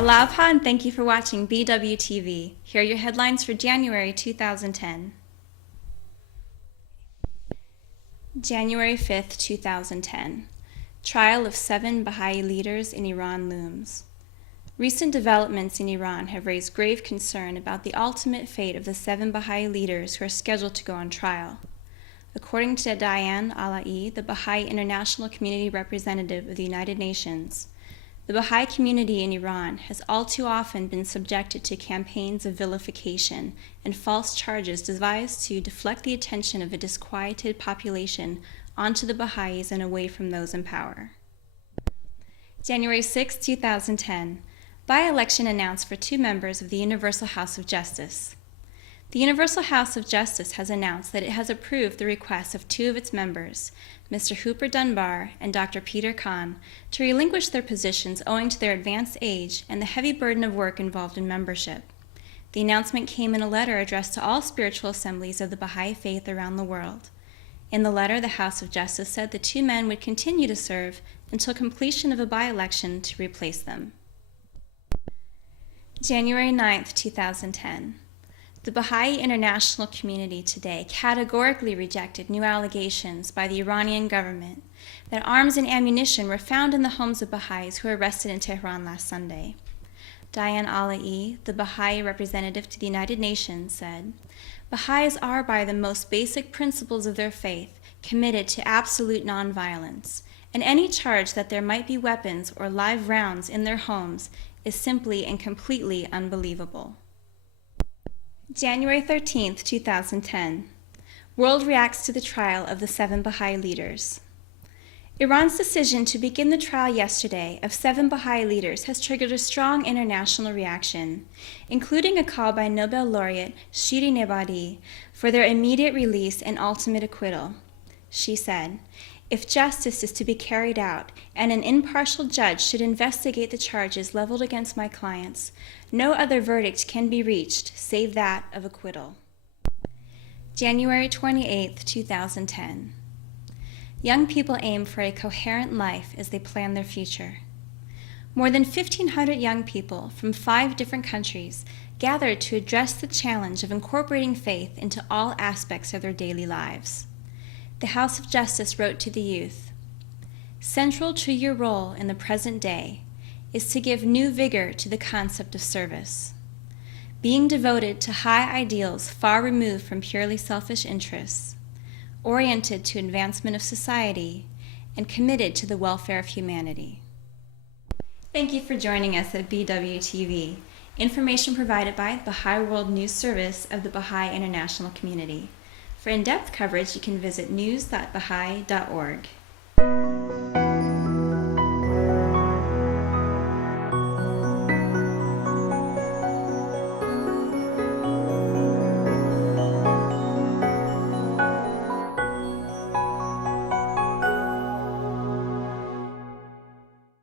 Aloha and thank you for watching BWTV. Here are your headlines for January 2010. January 5th, 2010. Trial of 7 Baha'i leaders in Iran looms. Recent developments in Iran have raised grave concern about the ultimate fate of the 7 Baha'i leaders who are scheduled to go on trial. According to Diane Alaei, the Baha'i International Community Representative of the United Nations, the Baha'i community in Iran has all too often been subjected to campaigns of vilification and false charges devised to deflect the attention of a disquieted population onto the Baha'is and away from those in power. January 6, 2010. By-election announced for 2 members of the Universal House of Justice. The Universal House of Justice has announced that it has approved the request of 2 of its members, Mr. Hooper Dunbar and Dr. Peter Khan, to relinquish their positions owing to their advanced age and the heavy burden of work involved in membership. The announcement came in a letter addressed to all spiritual assemblies of the Baha'i faith around the world. In the letter, the House of Justice said the 2 men would continue to serve until completion of a by-election to replace them. January 9, 2010. The Baha'i international community today categorically rejected new allegations by the Iranian government that arms and ammunition were found in the homes of Baha'is who were arrested in Tehran last Sunday. Diane Alaei, the Baha'i representative to the United Nations, said, "Baha'is are, by the most basic principles of their faith, committed to absolute nonviolence, and any charge that there might be weapons or live rounds in their homes is simply and completely unbelievable." January 13, 2010. World reacts to the trial of the 7 Baha'i leaders. Iran's decision to begin the trial yesterday of 7 Baha'i leaders has triggered a strong international reaction, including a call by Nobel laureate Shirin Ebadi for their immediate release and ultimate acquittal. She said, "If justice is to be carried out and an impartial judge should investigate the charges leveled against my clients, no other verdict can be reached save that of acquittal." January 28, 2010. Young people aim for a coherent life as they plan their future. More than 1,500 young people from 5 different countries gathered to address the challenge of incorporating faith into all aspects of their daily lives. The House of Justice wrote to the youth, "Central to your role in the present day is to give new vigor to the concept of service. Being devoted to high ideals far removed from purely selfish interests, oriented to advancement of society, and committed to the welfare of humanity." Thank you for joining us at BWTV. Information provided by the Baha'i World News Service of the Baha'i International Community. For in-depth coverage, you can visit news.bahai.org.